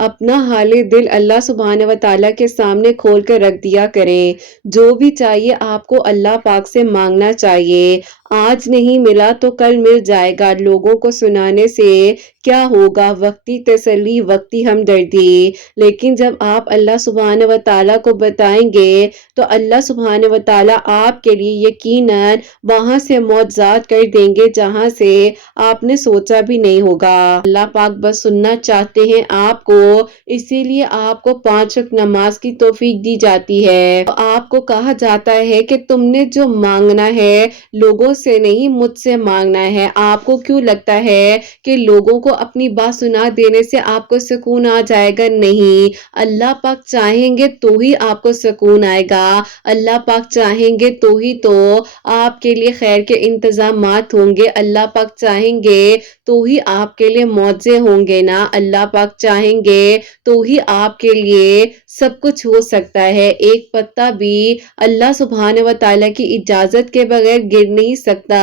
اپنا حال دل اللہ سبحانہ و تعالیٰ کے سامنے کھول کر رکھ دیا کریں۔ جو بھی چاہیے آپ کو اللہ پاک سے مانگنا چاہیے۔ آج نہیں ملا تو کل مل جائے گا۔ لوگوں کو سنانے سے کیا ہوگا؟ وقتی تسلی، وقتی ہمدردی۔ لیکن جب آپ اللہ سبحانہ و تعالیٰ کو بتائیں گے تو اللہ سبحانہ و تعالیٰ آپ کے لیے یقیناً وہاں سے معجزات کر دیں گے جہاں سے آپ نے سوچا بھی نہیں ہوگا۔ اللہ پاک بس سننا چاہتے ہیں آپ کو، اسی لیے آپ کو 5 وقت نماز کی توفیق دی جاتی ہے۔ آپ کو کہا جاتا ہے کہ تم نے جو مانگنا ہے لوگوں سے نہیں مجھ سے مانگنا ہے۔ آپ کو کیوں لگتا ہے کہ لوگوں کو اپنی بات سنا دینے سے آپ کو سکون آ جائے گا؟ نہیں، اللہ پاک چاہیں گے تو ہی آپ کو سکون آئے گا۔ اللہ پاک چاہیں گے تو ہی تو آپ کے لیے خیر کے انتظامات ہوں گے۔ اللہ پاک چاہیں گے تو ہی آپ کے لیے معجزے ہوں گے نا۔ اللہ پاک چاہیں گے تو ہی آپ کے لیے سب کچھ ہو سکتا ہے۔ ایک پتا بھی اللہ سبحانہ و تعالیٰ کی اجازت کے بغیر گر نہیں سکتا۔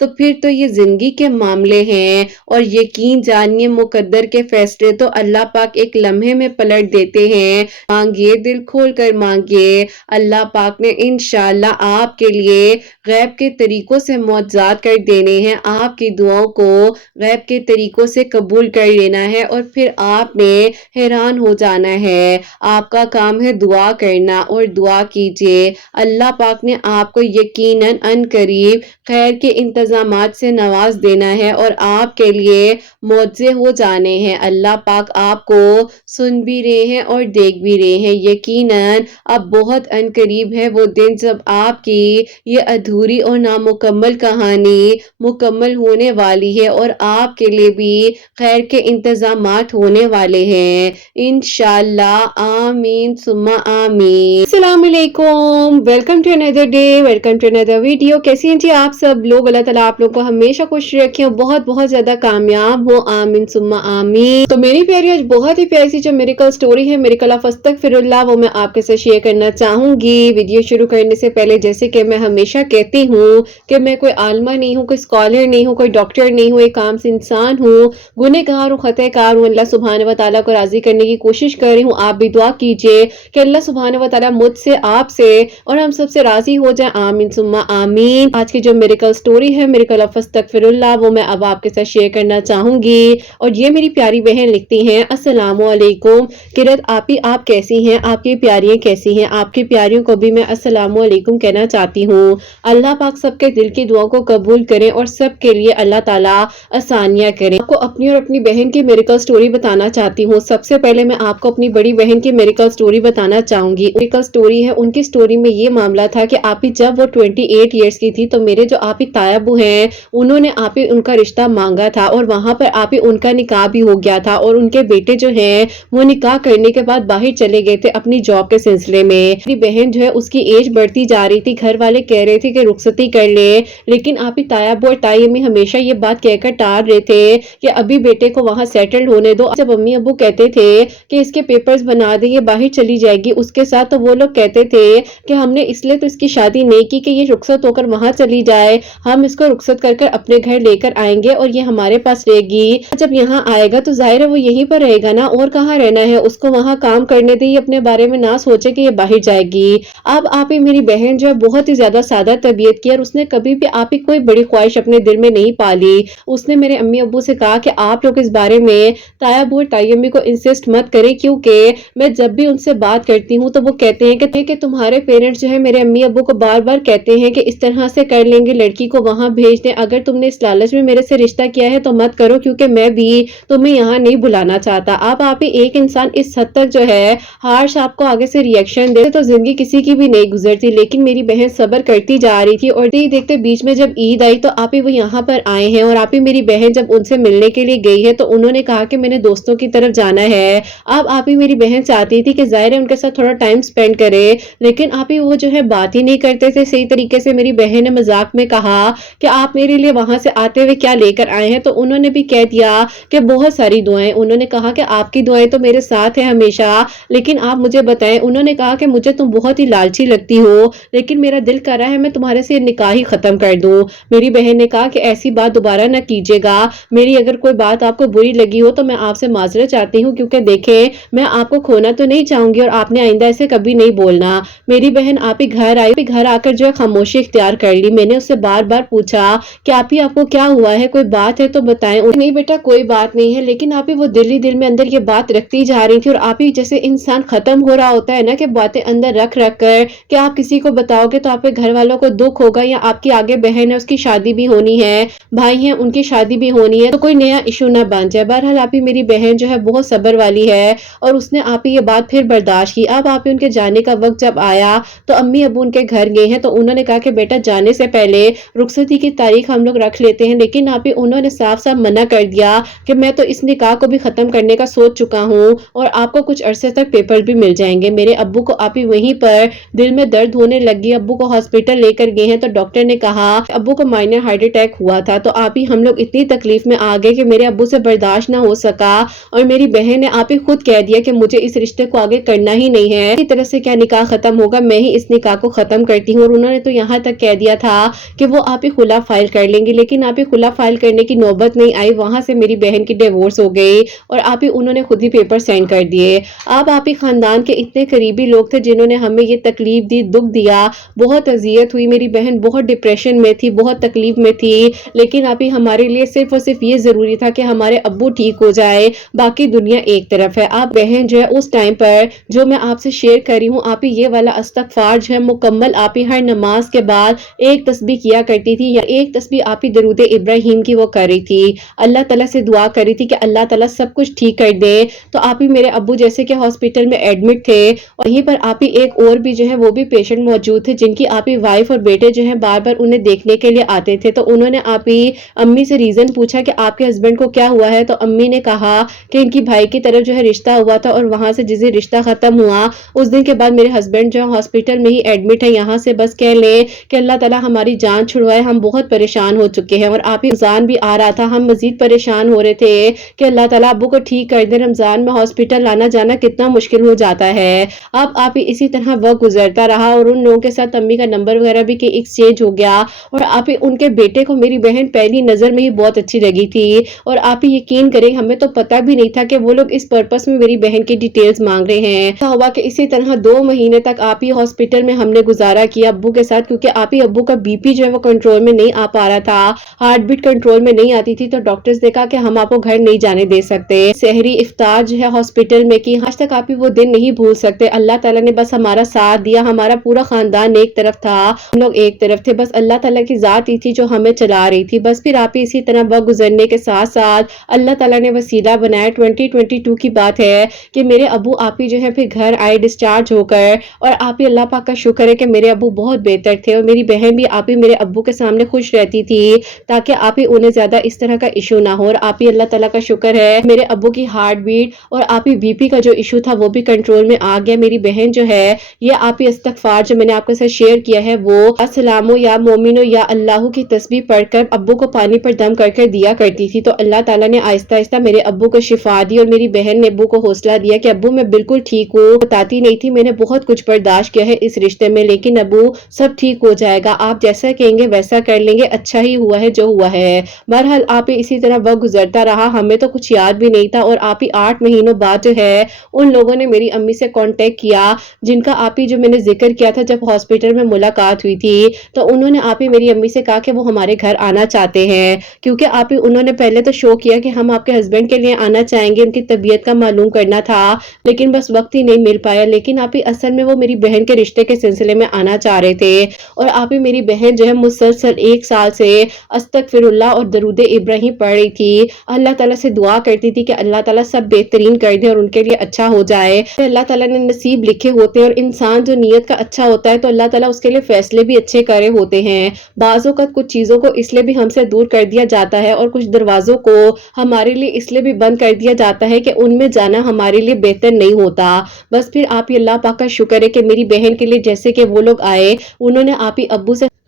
تو پھر تو یہ زندگی کے معاملے ہیں، اور یقین جانیے مقدر کے فیصلے تو اللہ پاک ایک لمحے میں پلٹ دیتے ہیں۔ مانگیے، دل کھول کر مانگیے، اللہ پاک نے انشاءاللہ آپ کے لیے غیب کے طریقوں سے معجزات کر دینے ہیں۔ آپ کی دعاؤں کو غیب کے طریقوں سے قبول کر لینا ہے، اور پھر آپ نے حیران ہو جانا ہے۔ آپ کا کام ہے دعا کرنا، اور دعا کیجیے، اللہ پاک نے آپ کو یقیناً ان قریب خیر کے انتظامات سے نواز دینا ہے، اور آپ کے لیے معجزے ہو جانے ہیں۔ اللہ پاک آپ کو سن بھی رہے ہیں اور دیکھ بھی رہے ہیں۔ یقیناً اب بہت ان قریب ہے وہ دن جب آپ کی یہ ادھوری اور نامکمل کہانی مکمل ہونے والی ہے، اور آپ کے لیے بھی خیر کے انتظامات ہونے والے ہیں انشاءاللہ۔ آمین ثم آمین۔ السلام علیکم، welcome to another day, welcome to another video. کیسی ہیں جی آپ سب لوگ؟ اللہ تعالیٰ آپ لوگ کو ہمیشہ خوش رکھیں اور بہت بہت زیادہ کامیاب ہو، آمین ثم آمین۔ تو میری پیاری آج بہت ہی پیاری سی جو میریکل سٹوری ہے، میریکل آف استغفر اللہ، وہ میں آپ کے ساتھ شیئر کرنا چاہوں گی۔ ویڈیو شروع کرنے سے پہلے جیسے کہ میں ہمیشہ کہتی ہوں کہ میں کوئی عالمہ نہیں ہوں، کوئی اسکالر نہیں ہوں، کوئی ڈاکٹر نہیں ہوں، ایک عام سے انسان ہوں، گنہگار ہوں، خطا کار ہوں۔ اللہ سبحانہ و تعالیٰ کو راضی کرنے کی کوشش کر رہی ہوں۔ آپ بھی دعا کیجئے کہ اللہ سبحانہ و تعالیٰ مجھ سے، آپ سے اور ہم سب سے راضی ہو جائے، آمین ثم آمین۔ آج کی جو میریکل سٹوری ہے، میریکل آف استغفر اللہ، وہ میں اب آپ کے ساتھ شیئر کرنا چاہوں گی۔ اور یہ میری پیاری بہن لکھتی ہیں، السلام علیکم کرت آپی، آپ کیسی ہیں؟ آپ کی پیاریاں کیسی ہیں؟ آپ کی پیاریوں کو بھی میں السلام علیکم کہنا چاہتی ہوں۔ اللہ پاک سب کے دل کی دعاؤں کو قبول کریں اور سب کے لیے اللہ تعالیٰ آسانیاں کریں۔ آپ کو اپنی اور اپنی بہن کی میریکل سٹوری بتانا چاہتی ہوں۔ سب سے پہلے میں آپ کو اپنی بڑی بہن کی میریکل سٹوری بتانا چاہوں گی۔ میریکل سٹوری ہے، ان کی سٹوری میں یہ معاملہ تھا کہ آپی جب وہ 28 ایئرس کی تھی تو میرے جو آپی تایا ابو ہیں انہوں نے آپی ان کا رشتہ مانگا تھا، اور وہاں پر آپی ان کا نکاح بھی ہو گیا تھا، اور ان کے بیٹے جو ہیں وہ نکاح کرنے کے بعد باہر چلے گئے تھے اپنی جاب کے سلسلے میں۔ میری بہن جو ہے اس کی ایج بڑھتی جا رہی تھی، گھر والے کہہ رہے تھے کہ رخصتی کر لے، لیکن آپی تایا ابو اور تائی امی ہمیشہ یہ بات کہہ کر ٹال رہے تھے کہ ابھی بیٹے کو وہاں سیٹل ہونے دو۔ جب امی ابو کہتے تھے کہ اس کے پیپرز بنا دے، یہ باہر چلی جائے گی اس کے ساتھ، تو وہ لوگ کہتے تھے کہ ہم نے اس لیے تو اس کی شادی نہیں کی کہ یہ رخصت ہو کر وہاں چلی جائے، ہم اس کو رخصت کر کر اپنے گھر لے کر آئیں گے اور یہ ہمارے پاس رہے گی۔ جب یہاں آئے گا تو ظاہر ہے وہ یہیں پر رہے گا نا، اور کہاں رہنا ہے، اس کو وہاں کام کرنے دے، یہ اپنے بارے میں نہ سوچے کہ یہ باہر جائے گی۔ اب آپ ہی میری بہن جو ہے بہت ہی زیادہ سادہ طبیعت کی، اور اس نے کبھی بھی آپ ہی کوئی بڑی خواہش اپنے دل میں نہیں پالی۔ اس نے میرے امی ابو سے کہا کہ آپ لوگ اس بارے میں تایا ابو اور تائی امی کو انسسٹ مت کریں، کیونکہ میں جب بھی ان سے بات کرتی ہوں تو وہ کہتے ہیں کہ تمہارے پیرنٹس جو ہے میرے امی ابو کو بار بار کہتے ہیں کہ اس طرح سے کر لیں گے، لڑکی کو وہاں بھیج دیں، اگر تم نے اس لالچ میں میرے سے رشتہ کیا ہے تو مت کرو، کیونکہ میں بھی تمہیں یہاں نہیں بلانا چاہتا۔ اب آپ ہی ایک انسان اس حد تک جو ہے ہارش آپ کو آگے سے ریئیکشن دے تو زندگی کسی کی بھی نہیں گزرتی، لیکن میری بہن صبر کرتی جا رہی تھی، اور دیکھتے بیچ میں جب عید آئی تو آپ ہی وہ یہاں پر آئے ہیں، اور آپ ہی میری بہن جب ان سے ملنے کے لیے گئی ہے تو انہوں نے کہا کہ میں نے دوستوں کی طرف جانا ہے۔ اب آپ ہی میری بہن چاہتی تھی کہ ظاہر ہے ان کے ساتھ تھوڑا ٹائم سپینڈ کرے، لیکن آپ ہی وہ جو ہے بات ہی نہیں کرتے تھے صحیح طریقے سے۔ میری بہن نے مذاق میں کہا کہ آپ میرے لیے وہاں سے آتے ہوئے کیا لے کر آئے ہیں، تو انہوں نے بھی کہہ دیا کہ بہت ساری دعائیں۔ انہوں نے کہا کہ آپ کی دعائیں تو میرے ساتھ ہیں ہمیشہ، لیکن آپ مجھے بتائیں۔ انہوں نے کہا کہ مجھے تم بہت ہی لالچی لگتی ہو، لیکن میرا دل کر رہا ہے میں تمہارے سے نکاح ہی ختم کر دوں۔ میری بہن نے کہا کہ ایسی بات دوبارہ نہ کیجیے گا، میری اگر کوئی بات آپ کو بری لگی ہو تو میں آپ سے معذرت چاہتی ہوں، کیونکہ دیکھیں میں آپ کو کھونا تو نہیں چاہوں گی، اور آپ نے آئندہ ایسے کبھی نہیں بولنا۔ میری بہن آپ ہی گھر آئی، گھر آ کر جو ہے خاموشی اختیار کر لی۔ میں نے اس سے بار بار پوچھا کہ آپ کو کیا ہوا ہے، کوئی بات ہے تو بتائیں۔ نہیں بیٹا کوئی بات نہیں ہے، لیکن آپ ہی وہ دل ہی دل میں اندر یہ بات رکھتی جا رہی تھی، اور آپ ہی جیسے انسان ختم ہو رہا ہوتا ہے نا کہ باتیں اندر رکھ رکھ کر کہ آپ کسی کو بتاؤ گے تو آپ کے گھر والوں کو دکھ ہوگا، یا آپ کی آگے بہن ہے اس کی شادی بھی ہونی ہے، بھائی ہیں ان کی شادی بھی ہونی ہے، تو کوئی نیا ایشو نہ بن جائے۔ بہرحال آپ ہی میری بہن جو ہے بہت صبر والی ہے، اور اس نے آپ ہی یہ بات پھر برداشت کی۔ اب آپ ہی ان کے جانے کا وقت جب آیا تو امی ابو ان کے گھر گئے ہیں، تو انہوں نے کہا کہ بیٹا جانے سے پہلے رخصتی کی تاریخ ہم لوگ رکھ لیتے ہیں، لیکن آپ ہی انہوں نے صاف صاف منع کر دیا کہ میں تو اس نکاح کو بھی ختم کرنے کا سوچ چکا ہوں، اور آپ کو کچھ عرصے تک پیپر بھی مل جائیں گے۔ میرے ابو کو آپ ہی وہیں پر دل میں درد ہونے لگی، ابو کو ہاسپٹل لے کر گئے ہیں، تو ڈاکٹر نے کہا ابو کو مائنر ہارٹ اٹیک ہوا تھا، تو آپ ہی ہم لوگ اتنی تکلیف میں آ گئے کہ میرے ابو سے برداشت نہ ہو سکا، اور میری بہن نے آپ ہی خود کہہ دیا کہ مجھے اس رشتے کو آگے کرنا ہی نہیں ہے، اسی طرح سے کیا نکاح ختم ہوگا، میں ہی اس نکاح کو ختم کرتی ہوں۔ اور انہوں نے تو یہاں تک کہہ دیا تھا کہ وہ آپ ہی خلا فائل کر لیں گے، لیکن آپ ہی خلا فائل کرنے کی نوبت نہیں آئی، وہاں سے میری بہن کی ڈیورس ہو گئی، اور آپ ہی انہوں نے خود ہی پیپر سینڈ کر دیے۔ آپ ہی خاندان کے اتنے قریبی لوگ تھے جنہوں نے ہمیں یہ تکلیف دی، دکھ دیا، بہت اذیت ہوئی، میری بہن بہت ڈپریشن میں تھی، بہت تکلیف میں تھی، لیکن آپ ہی ہمارے لیے صرف اور صرف یہ ضروری تھا کہ ہمارے ابو ٹھیک ہو جائے، باقی دنیا ایک طرف ہے۔ آپ بہن جو ہے اس ٹائم پر جو میں آپ سے شیئر کر رہی ہوں، آپ ہی یہ والا استغفار جو ہے مکمل آپ ہی ہر نماز کے بعد ایک تسبیح کیا کرتی تھی، یا ایک تسبیح آپ ہی درود ابراہیم کی وہ کر رہی تھی، اللہ تعالیٰ سے دعا کر رہی تھی کہ اللہ تعالیٰ سب کچھ ٹھیک کر دے۔ تو آپ ہی میرے ابو جیسے کہ ہاسپٹل میں ایڈمٹ تھے، اور وہیں پر آپ ہی ایک اور بھی جو ہے وہ بھی پیشنٹ موجود تھے، جن کی آپ ہی وائف اور بیٹے جو ہیں بار بار انہیں دیکھنے کے لیے آتے تھے، تو انہوں نے آپ ہی امی سے ریزن پوچھا کہ آپ کے ہسبینڈ کو کیا ہوا ہے، تو امی نے کہا کہ ان کی بھائی کی طرف جو ہے رشتہ ہوا تھا، اور وہاں سے جس دن رشتہ ختم ہوا اس دن کے بعد میرے ہسبینڈ جو ہے ہاسپٹل میں ہی ایڈمٹ ہے، یہاں سے بس کہہ لیں کہ اللہ تعالیٰ ہماری جان چھڑوائے، ہم بہت پریشان ہو چکے ہیں، اور آپ ہی رمضان بھی آ رہا تھا، ہم مزید پریشان ہو رہے تھے کہ اللہ تعالیٰ ابو کو ٹھیک کر دے، رمضان میں ہاسپٹل آنا جانا کتنا مشکل ہو جاتا ہے۔ اب آپ ہی اسی طرح وقت گزرتا رہا، اور ان لوگوں کے ساتھ امی کا نمبر وغیرہ بھی ایکسچینج ہو گیا، اور آپ ہی ان کے بیٹے کو میری بہن پہلی نظر میں ہی بہت اچھی لگی تھی، اور آپ ہی یقین کریں ہمیں تو پتہ بھی نہیں تھا کہ وہ لوگ اس پرپس میں میری بہن کی ڈیٹیلز مانگ رہے ہیں۔ ایسا ہوا کہ اسی طرح 2 مہینے تک آپ ہی ہاسپٹل میں ہم نے گزارا کیا ابو کے ساتھ، کیونکہ آپ ہی ابو کا بی پی جو ہے وہ کنٹرول میں نہیں آ پا رہا تھا، ہارٹ بیٹ کنٹرول میں نہیں آتی تھی، تو ڈاکٹرز نے کہا کہ ہم آپ کو گھر نہیں جانے دے سکتے۔ سحری افطار جو ہے ہاسپٹل میں کی، آج تک آپ ہی وہ دن نہیں بھول سکتے۔ اللہ تعالیٰ نے بس ہمارا ساتھ دیا، ہمارا پورا خاندان ایک طرف تھا، ہم لوگ ایک طرف تھے، بس اللہ تعالیٰ کی ذات ہی تھی جو ہمیں چلا رہی تھی۔ بس پھر آپ ہی اسی طرح وقت گزرنے کے ساتھ ساتھ اللہ تعالیٰ نے وسیلہ بنایا، 2022 کی بات ہے کہ میرے ابو آپ ہی جو ہے پھر گھر آئے ڈسچارج ہو کر، اور آپ ہی اللہ پاک کا شکر ہے کہ میرے ابو بہت بہتر تھے، اور میری بہن بھی آپ ہی میرے ابو کے سامنے خوش رہتی تھی تاکہ آپ ہی انہیں زیادہ اس طرح کا ایشو نہ ہو، اور آپ ہی اللہ تعالیٰ کا شکر ہے میرے ابو کی ہارٹ بیٹ اور آپ ہی بی پی کا جو ایشو تھا وہ بھی کنٹرول میں آ گیا۔ میری بہن جو ہے یہ آپ ہی استغفار جو میں نے آپ کے ساتھ شیئر کیا ہے، وہ السلام یا مومنو یا اللہ کی تسبیح پڑھ کر ابو کو پانی پر دم کر دیا کرتی تھی، تو اللہ تعالیٰ نے آہستہ آہستہ میرے ابو کو شفا دی، اور میری بہن نے ابو کو حوصلہ دیا کہ ابو میں بالکل ٹھیک ہوں، بتاتی نہیں تھی، میں نے بہت کچھ برداشت کیا ہے اس رشتے میں، لیکن ابو سب ٹھیک ہو جائے گا، آپ جیسا کہیں گے ویسا کر لیں گے، اچھا ہی ہوا ہے جو ہوا ہے۔ بہرحال آپ ہی اسی طرح وقت گزرتا رہا، ہمیں تو کچھ یاد بھی نہیں تھا، اور آپ ہی 8 مہینوں بعد جو ہے ان لوگوں نے میری امی سے کانٹیکٹ کیا، جن کا آپ ہی جو میں نے ذکر کیا تھا جب ہاسپٹل میں ملاقات ہوئی تھی، تو انہوں نے آپ ہی میری امی سے کہا کہ وہ ہمارے گھر آنا چاہتے ہیں، کیونکہ آپ ہی انہوں نے پہلے تو شو کیا کہ ہم آپ کے ہسبینڈ کے لیے آنا چاہیں گے، ان کی طبیعت کا معلوم کرنا تھا، لیکن بس وقت ہی نہیں مل پایا، لیکن آپ ہی اصل میں وہ میری بہن کے رشتے کے سلسلے میں آنا چاہ رہے تھے، اور آپ ہی میری بہن جو ہے مسلسل 1 سال سے استغفر اللہ اور درود ابراہیم پڑھ رہی تھی، اللہ تعالیٰ سے دعا کرتی تھی کہ اللہ تعالیٰ سب بہترین کر دے اور ان کے لیے اچھا ہو جائے۔ اللہ تعالیٰ نے نصیب لکھے ہوتے ہیں، اور انسان جو نیت کا اچھا ہوتا ہے تو اللہ تعالیٰ اس کے لیے فیصلے بھی اچھے کرے ہوتے ہیں۔ بعض اوقات کچھ چیزوں کو اس لیے بھی ہم سے دور کر دیا جاتا ہے، اور کچھ دروازوں کو ہمارے لیے اس لیے بھی بند کر دیا جاتا ہے کہ ان میں جانا ہمارے لیے بہتر نہیں ہوتا۔ بس پھر آپ ہی اللہ پاک کا شکر ہے کہ میری بہن کے لیے جیسے کہ وہ لوگ آئے، انہوں نے آپ ہی ابو سے